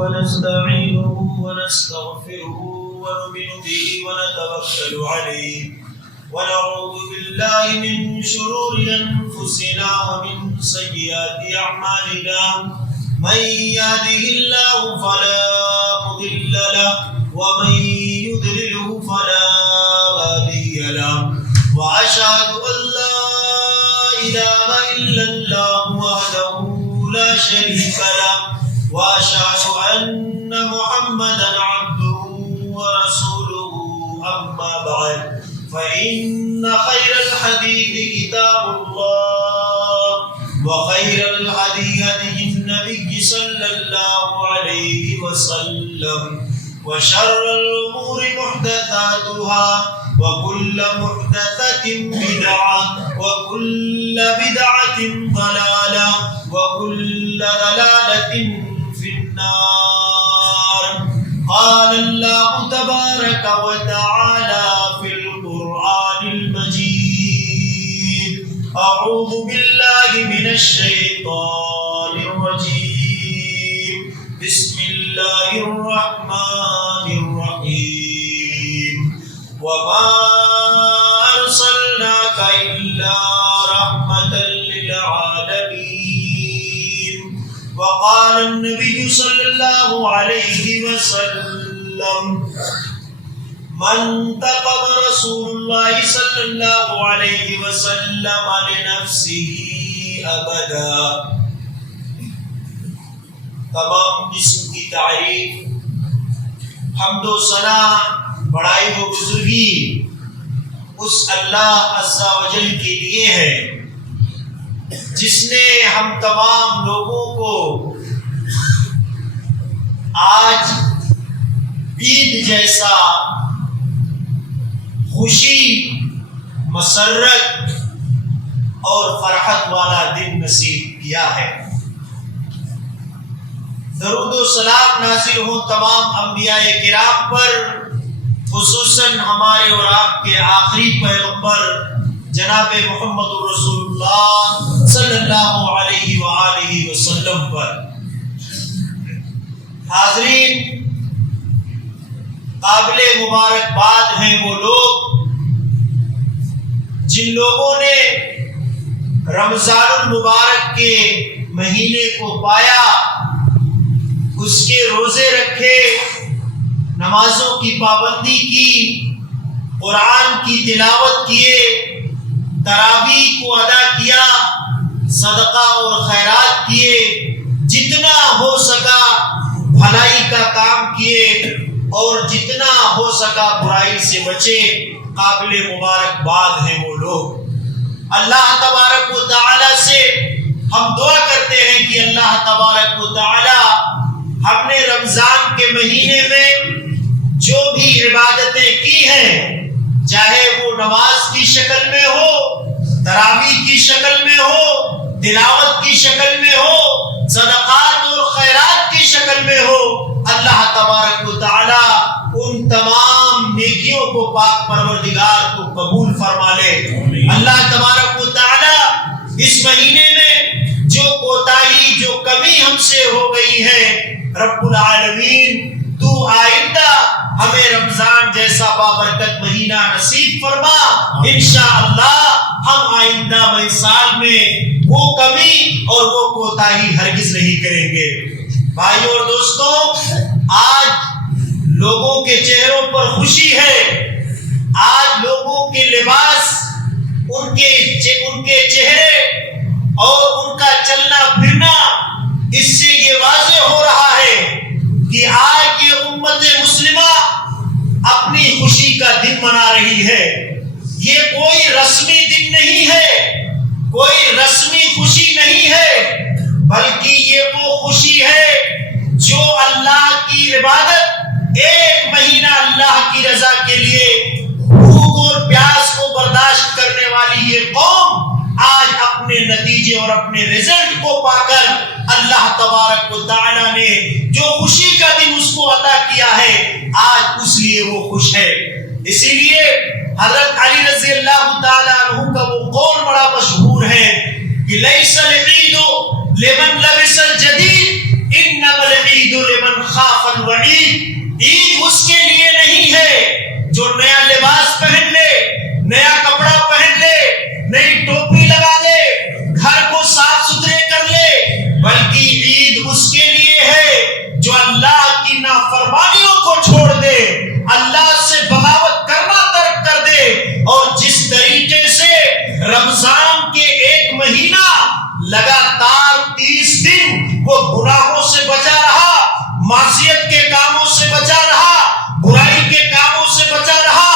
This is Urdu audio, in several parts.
ونستعينه ونستغفره ونؤمن به ونتوكل عليه ونعوذ بالله من شرور أنفسنا ومن سيئات أعمالنا من يهده الله فلا مضل له ومن يضلله فلا هادي له وأشهد أن لا إله إلا الله وحده لا شريك له وأشهد أن محمدا عبده ورسوله أما بعد فإن خير الحديث كتاب الله وخير الهدي هدي النبي صلى الله عليه وسلم وشر الأمور محدثاتها وكل محدثة بدعة وكل بدعة ضلالة وكل ضلالة في النار. قال الله تبارك وتعالى في القرآن المجيد أعوذ بالله من الشيطان الرجيم بسم الله الرحمن الرحيم وما أرسلناك إلا رحمة للعالمين. وقال النبي صلى الله عليه وسلم من تقب رسول الله صلى الله عليه وسلم لنفسه أبدا. تمام جسم کی تعریف حمد و ثنا بڑائی و بزرگی اس اللہ عز و جل کے لیے ہے جس نے ہم تمام لوگوں کو آج عید جیسا خوشی مسرت اور فرحت والا دن نصیب کیا ہے. درود و سلام نازل ہو تمام انبیاء کرام پر، خصوصاً ہمارے اور آپ کے آخری پیغمبر جناب محمد رسول اللہ صلی اللہ علیہ وآلہ وسلم پر. حاضرین، قابل مبارکباد ہیں وہ لوگ جن لوگوں نے رمضان المبارک کے مہینے کو پایا، اس کے روزے رکھے، نمازوں کی پابندی کی، قرآن کی تلاوت کیے، تراویح کو ادا کیا، صدقہ اور خیرات کیے، جتنا ہو سکا بھلائی کا کام کیے اور جتنا ہو سکا برائی سے بچے. قابل مبارکباد ہیں وہ لوگ. اللہ تبارک و تعالی سے ہم دعا کرتے ہیں کہ اللہ تبارک و تعالی ہم نے رمضان کے مہینے میں جو بھی عبادتیں کی ہیں، چاہے وہ نماز کی شکل میں ہو، تراویح کی شکل میں ہو، تلاوت کی شکل میں ہو، صدقات اور خیرات کی شکل میں ہو، اللہ تبارک و تعالی ان تمام نیکیوں کو پاک پروردگار کو قبول فرما لے. اللہ تبارک و تعالی اس مہینے میں جو کوتاہی، جو کمی ہم سے ہو گئی ہے، رب العالمین تو آئندہ ہمیں رمضان جیسا بابرکت مہینہ نصیب فرما. انشاءاللہ ہم آئندہ سال میں وہ کمی اور وہ کوتاہی ہرگز نہیں کریں گے. بھائیو اور دوستوں، آج لوگوں کے چہروں پر خوشی ہے. آج لوگوں کے لباس، ان کے چہرے اور ان کا چلنا پھرنا، اس سے یہ واضح ہو رہا ہے کہ آج یہ امت مسلمہ اپنی خوشی کا دن منا رہی ہے. یہ کوئی رسمی دن نہیں ہے، کوئی رسمی خوشی نہیں ہے، بلکہ یہ وہ خوشی ہے جو اللہ کی عبادت، ایک مہینہ اللہ کی رضا کے لیے بھوک اور پیاس کو برداشت کرنے والی یہ قوم آج اپنے نتیجے اور اپنے رزلٹ کو پا کر اللہ تبارک و تعالی نے جو خوشی کا دن اس کو عطا کیا ہے، آج اس لیے وہ خوش ہے. اسی لیے حضرت علی رضی اللہ تعالی عنہ کا وہ قول بڑا مشہور ہے کہ لیس العید لمن لبس الجدید انما العید لمن خاف الوعید، عید اس کے لیے نہیں ہے جو نیا لباس پہن لے، نیا کپڑا پہن لے، نئی ٹوپی لگا لے، گھر کو صاف ستھرے کر لے، بلکہ عید اس کے لیے ہے جو اللہ کی نافرمانیوں کو چھوڑ دے، اللہ سے بغاوت کرنا ترک کر دے، اور جس طریقے سے رمضان کے ایک مہینہ لگاتار 30 دن وہ گناہوں سے بچا رہا، معصیت کے کاموں سے بچا رہا، برائی کے کاموں سے بچا رہا،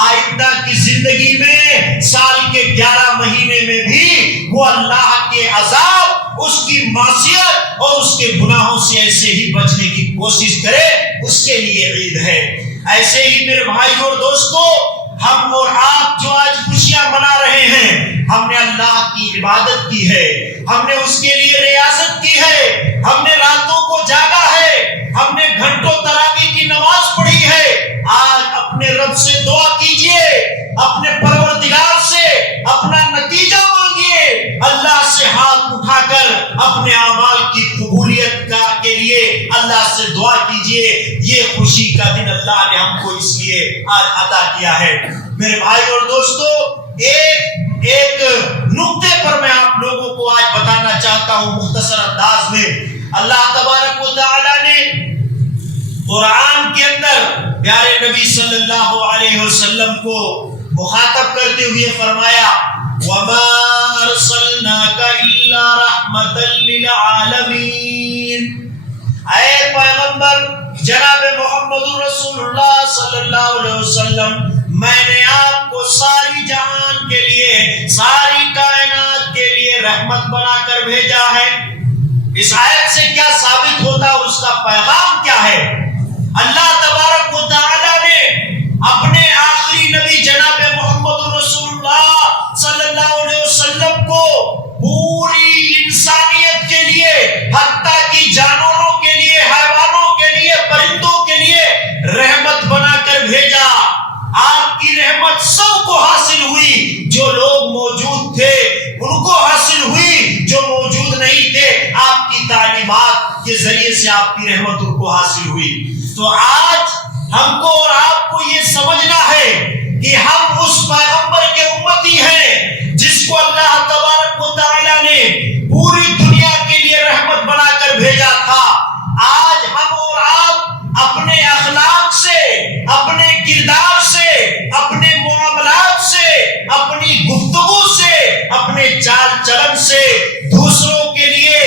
آئندہ کی زندگی میں سال کے 11 مہینے میں بھی وہ اللہ کے عذاب، اس کی معصیت اور اس کے گناہوں سے ایسے ہی بچنے کی کوشش کرے، اس کے لیے عید ہے۔ ایسے ہی میرے بھائی اور دوستو، ہم اور آپ جو آج خوشیاں منا رہے ہیں، ہم نے اللہ کی عبادت کی ہے، ہم نے اس کے لیے ریاضت کی ہے، ہم نے راتوں کو جاگا ہے، ہم نے گھنٹوں تراویح کی نماز پڑھی ہے۔ آج اپنے رب سے دعا کیجئے، اپنے پروردگار سے اپنا نتیجہ مانگیے، اللہ سے ہاتھ اٹھا کر اپنے اعمال کی قبولیت کے لیے اللہ سے دعا کیجئے۔ یہ خوشی کا دن اللہ نے ہم کو اس لیے آج عطا کیا ہے۔ میرے بھائی اور دوستو، ایک نقطے پر میں آپ لوگوں کو آج بتانا چاہتا ہوں مختصر انداز میں۔ اللہ تبارک و تعالی نے قرآن کے اندر پیارے نبی صلی اللہ علیہ وسلم کو مخاطب کرتے ہوئے فرمایا، وَمَا أَرْسَلْنَاكَ إِلَّا رَحْمَةً لِلْعَالَمِينَ۔ اے پیغمبر جناب محمد رسول اللہ صلی اللہ علیہ وسلم، میں نے آپ کو ساری جہان کے لیے، ساری کائنات کے لیے رحمت بنا کر بھیجا ہے۔ اس آیت سے کیا ثابت ہوتا ہے، اس کا پیغام کیا ہے؟ اللہ تبارک و تعالی نے اپنے آخری نبی جناب محمد رسول اللہ صلی اللہ علیہ وسلم کو پوری انسانیت کے لیے، حتیٰ کہ جانوروں کے لیے، حیوانوں کے لیے، پرندوں کے لیے رحمت بنا کر بھیجا۔ آپ کی رحمت سب کو حاصل ہوئی، جو لوگ موجود تھے ان کو حاصل ہوئی، جو موجود نہیں تھے آپ کی تعلیمات کے ذریعے سے آپ کی رحمت ان کو حاصل ہوئی۔ تو آج ہم کو اور آپ کو یہ سمجھنا ہے کہ ہم اس پیغمبر کے امتی ہیں جس کو اللہ تبارک و تعالی نے پوری دنیا کے لیے رحمت بنا کر بھیجا تھا۔ آج ہم اور آپ اپنے اخلاق سے، اپنے کردار سے، اپنے معاملات سے، اپنی گفتگو سے، اپنے چال چلن سے دوسروں کے لیے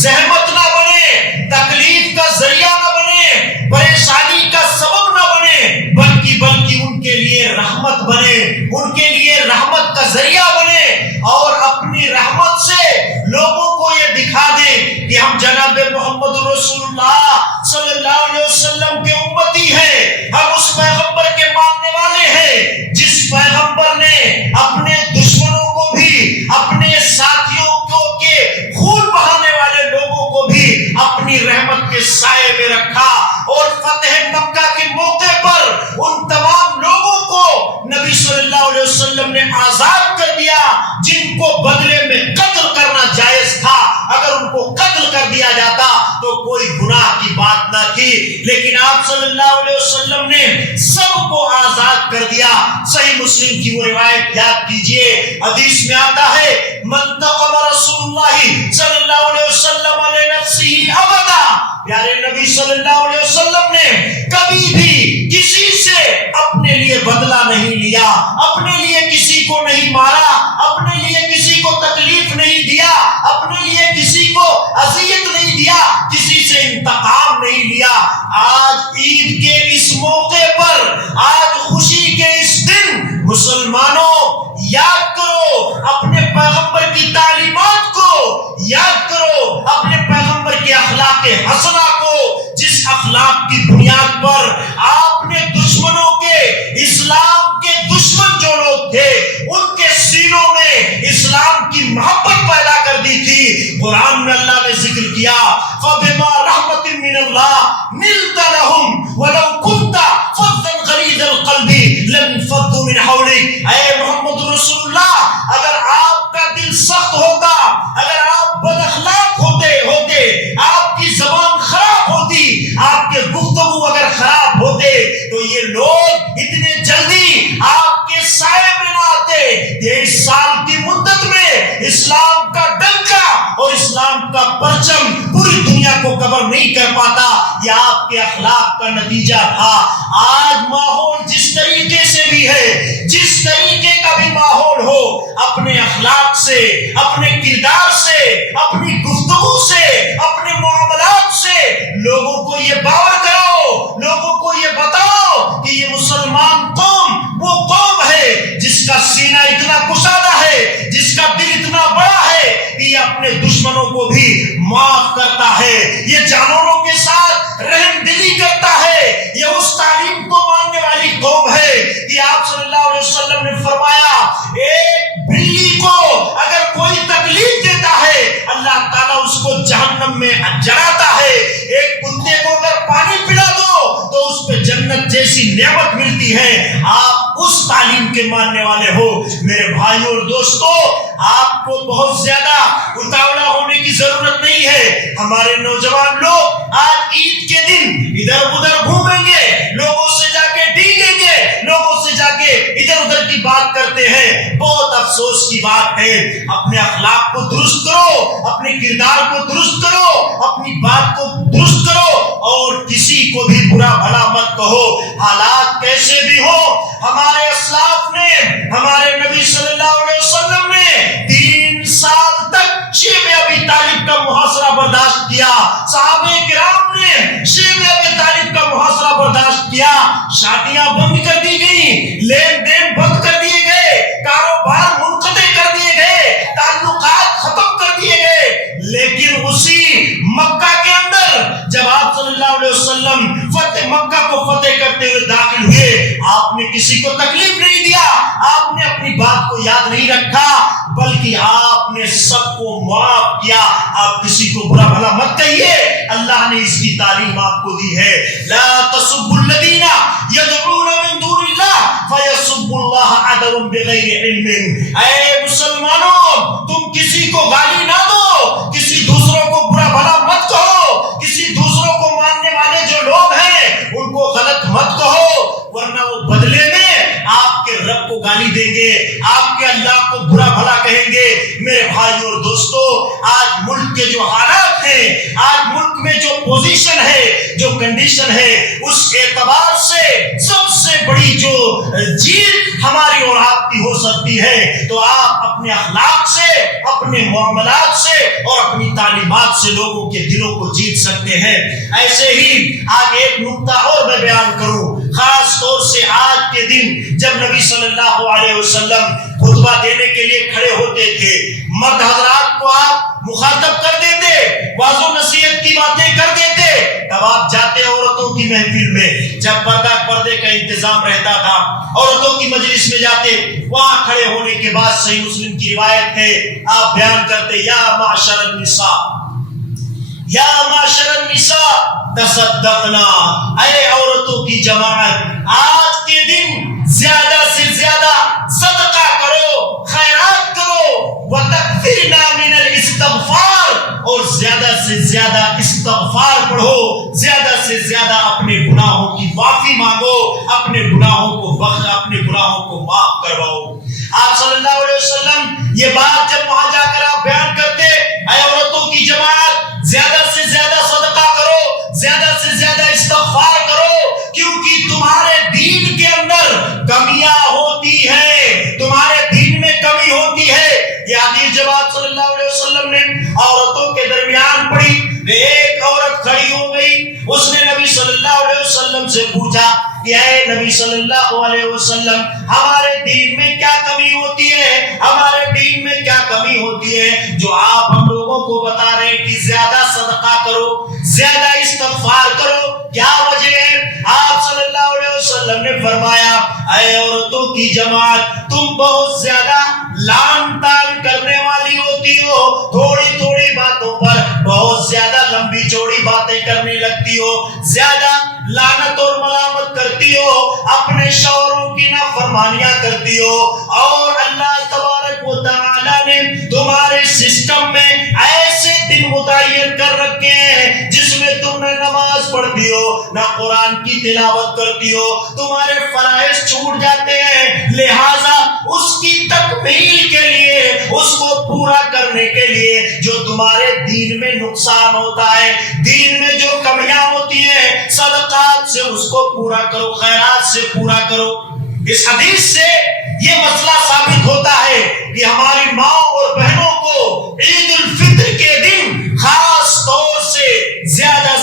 زحمت نہ بنے، تکلیف کا ذریعہ نہ بنے، پریشانی کا سبب نہ بنے، بلکہ ان کے لیے رحمت بنے، ان کے لیے رحمت کا ذریعہ بنے، اور اپنی رحمت سے لوگوں کو یہ دکھا دیں کہ ہم جناب محمد رسول اللہ صلی اللہ علیہ وسلم کے امتی ہیں، ہم اس پیغمبر کے ماننے والے ہیں جس پیغمبر نے اپنے دشمنوں کو بھی، اپنے ساتھیوں کو کے خون بہانے والے لوگوں کو بھی اپنی رحمت کے سائے میں رکھا، اور فتح مکہ کے موقع پر ان تمام لوگوں کو نبی صلی اللہ علیہ وسلم نے آزاد کر دیا جن کو بدلے میں قتل کرنا جائز تھا۔ اگر ان کو قتل کر دیا جاتا تو کوئی گناہ کی بات نہ تھی، لیکن آپ صلی اللہ علیہ وسلم نے سب کو آزاد کر دیا۔ صحیح مسلم کی وہ روایت یاد کیجئے، حدیث میں آتا ہے، من تقم رسول اللہ صلی اللہ علیہ وسلم علیہ نفسہ ابدا، پیارے نبی صلی اللہ علیہ وسلم نے کبھی بھی کسی سے اپنے لیے بدلہ نہیں لیا، اپنے لیے کسی کو نہیں مارا، اپنے لیے کسی کو تکلیف نہیں دیا، اپنے لیے کسی کو اذیت نہیں دیا، کسی سے انتقام نہیں لیا۔ آج عید کے اس موقع پر، آج خوشی کے اس دن، مسلمانوں یاد کرو اپنے پیغمبر کی تعلیمات کو، یاد کرو اپنے پیغمبر کے اخلاق حسنہ کو، جس اخلاق کی بنیاد پر آپ نے دشمنوں کے، اسلام کے دشمن جو لوگ تھے ان کے سینوں میں اسلام کی محبت پیدا کر دی تھی۔ قرآن میں اللہ نے ذکر کیا، فَبِمَا رَحْمَةٍ مِّنَ اللَّهِ نِلْتَ لَهُمْ وَلَوْ كُنْتَ فَظًّا غَلِيظَ الْقَلْبِ لَانفَضُّوا مِنْ حَوْلِكَ۔ اے محمد رسول اللہ، اگر آپ کا دل سخت ہوتا، اگر آپ بد اخلاق ہوتے، آپ کی زبان خراب ہوتی، آپ اسلام کا ڈنکا اور اسلام کا پرچم پوری دنیا کو کور نہیں کر پاتا. یہ آپ کے اخلاق کا نتیجہ تھا. آج ماحول جس طریقے سے بھی ہے, جس طریقے کا بھی ماحول ہو, اپنے اخلاق سے, اپنے کردار سے, اپنی گفتگو سے, اپنے معاملات سے لوگوں کو یہ باور کرو, لوگوں کو یہ بتاؤ کہ یہ مسلمان قوم وہ قوم ہے جس کا سینہ اتنا کشادہ ہے, جس کا دل اتنا بڑا ہے کہ یہ اپنے دشمنوں کو بھی معاف کرتا ہے, یہ جانوروں کے ساتھ رحم دلی کرتا ہے. یہ اس تعلیم کو ماننے والی قوم ہے کہ آپ صلی اللہ علیہ وسلم نے فرمایا ایک بلی کو اگر کوئی تکلیف دیتا ہے اللہ تعالیٰ اس کو جہنم میں جلاتا ہے. ایک کتے کو اگر پانی پلا دو تو اس پہ جنت جیسی نعمت ملتی ہے. آپ اس تعلیم کے ماننے والے ہو. میرے بھائیوں اور دوستو, آپ کو بہت زیادہ اتاولا ہونے کی ضرورت نہیں ہے. ہمارے نوجوان لوگ آج عید کے دن ادھر ادھر گھومیں گے, لوگوں سے جا کے ڈیگیں گے, لوگوں سے جا کے ادھر ادھر کی بات کرتے ہیں. بہت افسوس کی بات ہے. اپنے اخلاق کو درست کرو, اپنے کردار کو درست کرو, اپنی بات کو درست کرو اور کسی کو بھی برا بھلا مت کہو. حالات کیسے بھی ہو, ہمارے اسلاف نے, ہمارے نبی صلی اللہ علیہ وسلم نے 3 سال تک شیب ابی طالب کا محاصرہ برداشت کیا. صحابہ کرام نے شیب ابی طالب کا محاصرہ برداشت کیا. شادیاں بند کر دی گئی, لین دین بند کر دیے گئے, کاروبار منقطع کر دیے گئے, تعلقات ختم کر دیے گئے. لیکن اسی مکہ کے اندر جب آپ صلی اللہ علیہ وسلم مکہ کو فتح کرتے ہوئے داخل ہوئے, آپ نے کسی کو تکلیف نہیں دیا, آپ نے اپنی بات کو یاد نہیں رکھا, بلکہ آپ نے سب کو معاف کیا. آپ کسی کو برا بھلا مت کہیے, اللہ نے اس کی تعلیم آپ کو دی ہے. لا تسبوا الذین یدعون من دون اللہ فیسبوا اللہ عدوا بغیر علم. اے مسلمانوں, تم کسی کو گالی نہ دو, کسی دوسروں کو برا بھلا مت کہو, کسی دوسروں کو ماننے والے جو لوگ ہیں ان کو غلط مت کہو, ورنہ وہ بدلے میں آپ کے رب کو گالی دیں گے, آپ کے اللہ کو برا بھلا کہیں گے. میرے بھائیوں اور دوستو, آج ملک کے جو حالات ہیں, آج ملک میں جو پوزیشن ہے, جو کنڈیشن ہے, اس اعتبار سے سب سے بڑی جو جیت ہماری اور آپ کی ہو سکتی ہے تو آپ اپنے اخلاق سے, اپنے معاملات سے اور اپنی تعلیمات سے لوگوں کے دلوں کو جیت سکتے ہیں. ایسے ہی آج ایک نکتہ اور میں بیان کروں, خاص طور سے آج کے دن جب نبی صلی اللہ علیہ وسلم خطبہ دینے کے لیے کھڑے ہوتے تھے, مرد حضرات کو آپ مخاطب کر دیتے, واضح و نصیحت کی باتیں کر دیتے. تب آپ جاتے عورتوں کی محفل میں, جب پردے کا انتظام رہتا تھا, عورتوں کی مجلس میں جاتے, وہاں کھڑے ہونے کے بعد صحیح مسلم کی روایت ہے, آپ بیان کرتے یا معشر النساء, یا معشر النساء تصدقنا, اے عورتوں کی جماعت آج کے دن زیادہ سے زیادہ صدقہ کرو, خیرات کرو, وتکثرنا من الاستغفار, اور زیادہ سے زیادہ استغفار پڑھو, زیادہ سے زیادہ اپنے گناہوں کی معافی مانگو, اپنے گناہوں کو معاف کرواؤ. آپ صلی اللہ علیہ وسلم یہ بات جب وہاں جا کر آپ بیان کرتے, اے عورتوں کی جماعت زیادہ سے زیادہ صدقہ کرو, زیادہ سے زیادہ استغفار کرو, کیونکہ تمہارے دین کے اندر کمیاں ہوتی ہیں, تمہارے دین میں کمی ہوتی ہے. یہ حدیث جب آپ صلی اللہ علیہ وسلم نے عورتوں کے درمیان پڑھی, ایک عورت کھڑی ہو گئی, اس نے نبی صلی اللہ علیہ وسلم سے پوچھا کہ اے نبی صلی اللہ علیہ وسلم, ہمارے دین میں کیا کمی ہوتی ہے, ہمارے دین میں کیا کمی ہوتی ہے جو آپ ہم لوگوں کو بتا رہے ہیں کہ زیادہ صدقہ کرو, زیادہ استغفار کرو, کیا وجہ ہے؟ آپ صلی اللہ علیہ وسلم نے فرمایا, اے عورتوں کی جماعت, تم بہت زیادہ لان تان کرنے والی ہوتی ہو, تھوڑی تھوڑی باتوں پر بہت زیادہ لمبی چوڑی باتیں کرنے لگتی ہو, زیادہ لعنت اور ملامت کرتی ہو, اپنے شوہروں کی نافرمانیاں کرتی ہو, اور اللہ تبارک و تعالی نے تمہارے سسٹم میں ایسے دن متعین کر رکھے ہیں جس میں تم نے نماز نماز پڑھتی ہو نہ قرآن کی تلاوت کرتی ہو، تمہارے فرائض چھوٹ جاتے ہیں۔ لہٰذا اس کی تکمیل کے لیے، اس کو پورا کرنے کے لیے جو تمہارے دین میں نقصان ہوتا ہے، دین میں جو کمیاں ہوتی ہیں، صدقات سے اس کو پورا کرو، خیرات سے پورا کرو۔ اس حدیث سے یہ مسئلہ ثابت ہوتا ہے کہ ہماری ماں اور بہنوں کو عید الفطر کے دن خاص طور سے زیادہ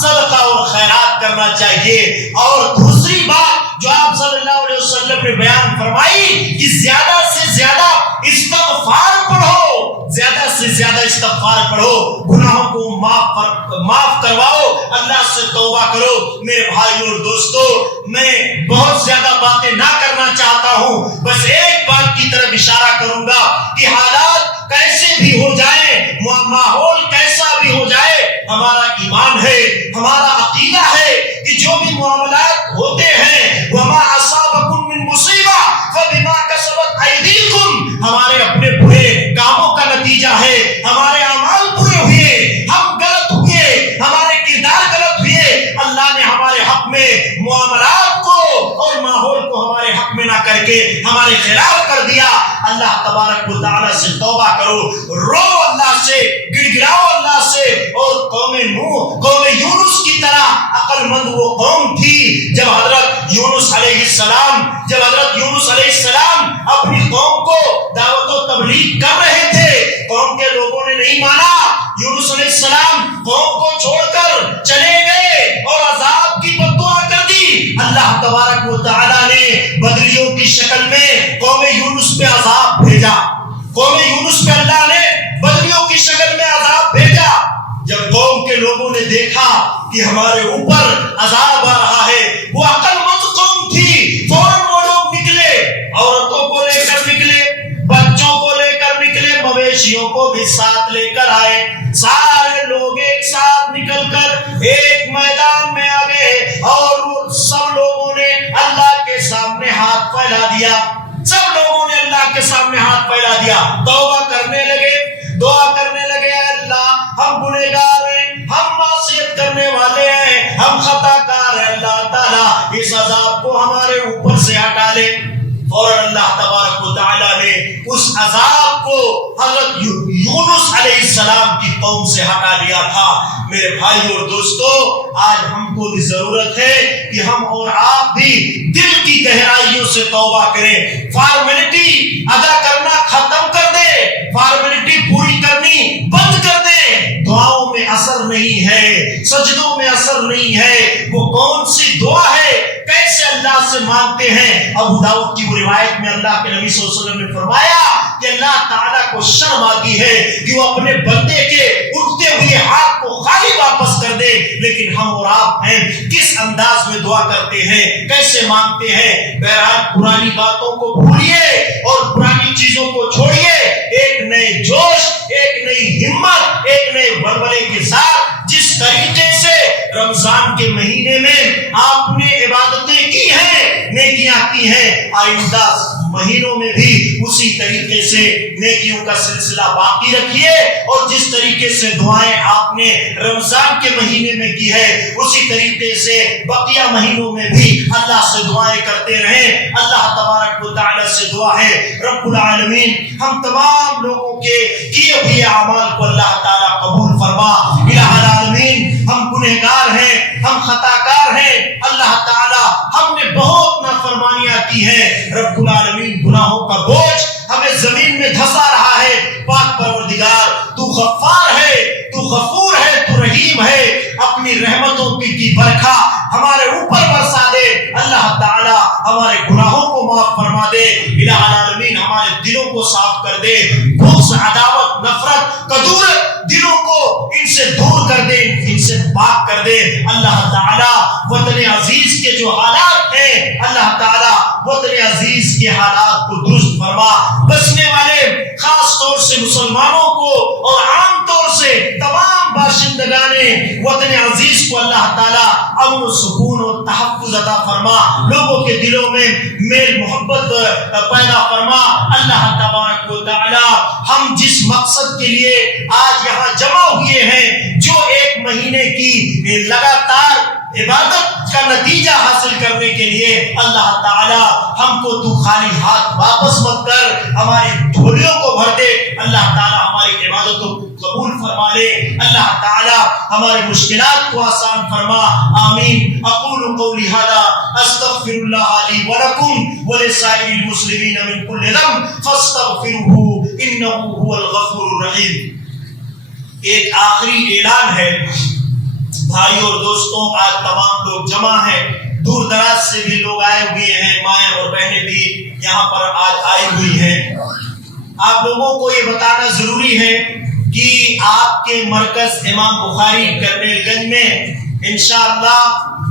صدقہ اور خیرات کرنا چاہیے۔ اور دوسری بات جو آپ صلی اللہ علیہ وسلم نے بیان فرمائی کہ زیادہ سے زیادہ استغفار پڑھو، زیادہ سے زیادہ استغفار پڑھو، گناہوں کو معاف کرواؤ، اللہ سے توبہ کرو۔ میرے بھائیوں اور دوستو، میں بہت زیادہ باتیں نہ کرنا چاہتا ہوں، بس ایک بات کی طرف اشارہ کروں گا کہ حالات کیسے بھی ہو جائیں، ماحول کیسا بھی ہو جائے، ہمارا ایمان ہے، ہمارا عقیدہ ہے کہ جو بھی معاملات ہوتے ہیں، وَمَا أَصَابَكُم مِّن مُّصِيبَةٍ فَبِمَا كَسَبَتْ أَيْدِيكُمْ، ہمارے اپنے برے کاموں کا نتیجہ ہے، ہمارے اعمال برے ہوئے، ہم غلط ہوئے، ہمارے کردار غلط ہوئے، اللہ نے ہمارے حق میں معاملات کو اور ماحول کو ہمارے حق میں نہ کر کے ہمارے خلاف کر دیا۔ اللہ تبارک و تعالیٰ سے توبہ کرو، رو اللہ سے، گڑ گڑاؤ اللہ سے۔ اور قوم یونس کی طرح عقل مند وہ قوم تھی، جب حضرت یونس علیہ السلام اپنی قوم کو دعوت و تبلیغ کر رہے تھے، قوم کے لوگوں نے نہیں مانا، یونس علیہ السلام قوم کو چھوڑ کر چلے گئے اور عذاب کی بد دعا کر دی۔ اللہ تبارک و تعالیٰ نے بدریوں کی شکل میں قوم یونس پہ عذاب بھیجا، قوم یونس پہ اللہ نے بدریوں کی شکل میں عذاب بھیجا۔ جب قوم کے لوگوں نے دیکھا کہ ہمارے اوپر عذاب آ رہا ہے، وہ عقل مند قوم تھی، فوراً وہ لوگ نکلے، عورتوں کو لے کر نکلے، بچوں کو لے کر نکلے، مویشیوں کو بھی ساتھ لے کر آئے، سارے لوگ ایک ساتھ نکل کر ایک میدان میں آ گئے اور سب لوگوں نے اللہ کے سامنے ہاتھ پھیلا دیا، سب لوگوں نے اللہ کے سامنے ہاتھ پھیلا دیا، توبہ کرنے لگے، دعا کرنے لگے، اللہ ہم گنہگار ہیں، ہم معصیت کرنے والے ہیں، ہم خطا کار ہیں، اللہ تعالیٰ اس عذاب کو ہمارے اوپر سے ہٹا لے۔ اور اللہ تبارک و تعالیٰ نے اس عذاب کو حضرت یونس علیہ السلام کی قوم سے ہٹا لیا تھا۔ میرے بھائیوں اور دوستو، آج ہم کو بھی ضرورت ہے کہ ہم اور آپ بھی دل کی گہرائیوں سے توبہ کریں، فارمیلٹی ادا کرنا ختم کر دیں، فارمیلٹی پوری کرنی بند کر دیں۔ دعاؤں میں اثر نہیں ہے، سجدوں میں اثر نہیں ہے، وہ کون سی دعا ہے، کیسے اللہ سے مانگتے ہیں۔ ابو داؤد کی روایت میں اللہ کے نبی صلی اللہ علیہ وسلم نے فرمایا کہ اللہ تعالیٰ کو شرم آتی ہے کہ وہ اپنے بندے کے اٹھتے ہوئے ہاتھ کو خالی واپس کر دے، لیکن ہم اور آپ ہیں کس انداز میں دعا کرتے ہیں، کیسے مانگتے ہیں۔ بہرحال پرانی باتوں کو بھولیے اور پرانی چیزوں کو چھوڑیے، ایک نئے جوش، ایک نئی ہمت، ایک نئے بلبلے کے ساتھ جس طریقے سے رمضان کے مہینے میں آپ نے عبادتیں کی ہیں، نیکیاں کی ہیں، آئندہ مہینوں میں بھی اسی طریقے سے نیکیوں کا سلسلہ باقی رکھیے، اور جس طریقے سے دعائیں آپ نے رمضان کے مہینے میں کی ہے اسی طریقے سے بقیہ مہینوں میں بھی اللہ سے دعائیں کرتے رہیں۔ اللہ تبارک و تعالیٰ سے دعا ہے رب العالمین ہم تمام لوگوں کے کیے ہوئے اعمال کو اللہ تعالیٰ قبول فرما۔ الہ العالمین ہم گنہگار ہیں، ہم خطا کار ہیں، اللہ تعالیٰ ہم نے بہت نافرمانیاں کی ہیں، رب العالمین گناہوں کا بوجھ ہمیں زمین میں دھسا رہا ہے۔ پاک پروردگار تو غفار ہے، تو غفور ہے، تو رحیم ہے، اپنی رحمتوں کی برکھا ہمارے اوپر برسا دے۔ اللہ تعالیٰ ہمارے گناہوں کو معاف فرما دے۔ الہ العالمین ہمارے دلوں کو صاف کر دے، بغض، عداوت، نفرت، کدورت دلوں کو ان سے دور کر دے، ان سے پاک کر دے۔ اللہ تعالیٰ وطن عزیز کے جو حالات ہیں اللہ تعالیٰ وطن عزیز کے حالات کو درست فرما. بسنے والے خاص طور سے مسلمانوں کو اور عام طور سے تمام باشندگان وطن عزیز کو اللہ تعالیٰ امن و سکون اور تحفظ عطا فرما. لوگوں کے دلوں میں میل محبت پیدا فرما. اللہ تبارک و تعالیٰ ہم جس مقصد کے لیے آج یہاں جمع ہوئے ہیں، جو ایک مہینے کی لگاتار عبادت کا نتیجہ حاصل کرنے کے لیے، اللہ تعالیٰ ہم کو تو خالی ہاتھ واپس مت کر، ہماری جھولیوں کو بھر دے. اللہ تعالیٰ ہماری عبادتوں کو قبول فرما لے. اللہ تعالیٰ ہماری مشکلات کو آسان فرما. آمین. اقول قولی ھذا استغفر اللہ لی ولکم ولسائر المسلمین من کل ذنب فاستغفروہ انہ هو الغفور الرحیم. ایک آخری اعلان ہے بھائی اور دوستوں، آج تمام لوگ جمع ہیں، دور دراز سے بھی لوگ آئے ہوئے ہیں، مائیں اور بہنیں بھی یہاں پر آج آئی ہوئی ہیں. آپ لوگوں کو یہ بتانا ضروری ہے کہ آپ کے مرکز امام بخاری کرنیل گنج میں انشاءاللہ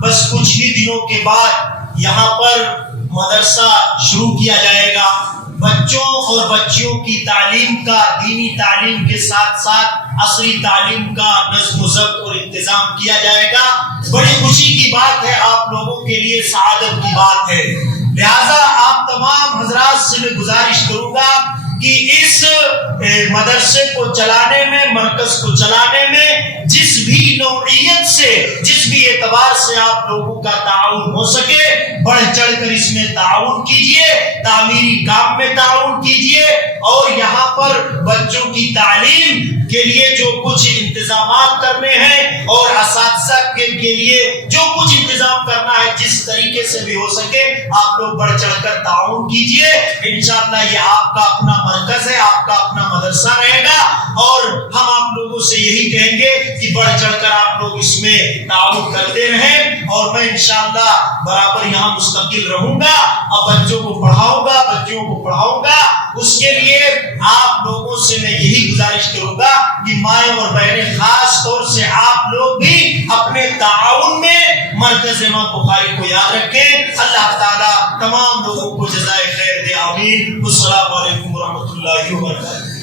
بس کچھ ہی دنوں کے بعد یہاں پر مدرسہ شروع کیا جائے گا. بچوں اور بچیوں کی تعلیم کا، دینی تعلیم کے ساتھ ساتھ عصری تعلیم کا نظم و ضبط اور انتظام کیا جائے گا. بڑی خوشی کی بات ہے، آپ لوگوں کے لیے سعادت کی بات ہے. لہذا آپ تمام حضرات سے میں گزارش کروں گا کہ اس مدرسے کو چلانے میں، مرکز کو چلانے میں جس بھی نوعیت سے، جس بھی اعتبار سے آپ لوگوں کا تعاون ہو سکے، بڑھ چڑھ کر اس میں تعاون کیجئے، تعمیری کام میں تعاون کیجئے، اور یہاں پر بچوں کی تعلیم کے لیے جو کچھ انتظامات کرنے ہیں اور اساتذہ کے لیے جو کچھ انتظام کرنا ہے، جس طریقے سے بھی ہو سکے آپ لوگ بڑھ چڑھ کر تعاون کیجئے. انشاءاللہ یہ آپ کا اپنا مرکز ہے، آپ کا اپنا مدرسہ رہے گا، اور ہم آپ لوگوں سے یہی کہیں گے کہ بڑھ چڑھ کر آپ لوگ اس میں تعاون کرتے رہیں، اور میں انشاءاللہ برابر یہاں مستقل رہوں گا اور بچوں کو پڑھاؤں گا. اس کے لیے آپ لوگوں سے میں یہی گزارش کروں گا کہ مائیں اور بہنیں خاص طور سے آپ لوگ بھی اپنے تعاون میں مرکز امام بخاری کو یاد رکھیں. اللہ تعالیٰ تمام لوگوں کو جزائے خیر دے. آمین. السلام علیکم ورحمۃ اللہ وبرکاتہ.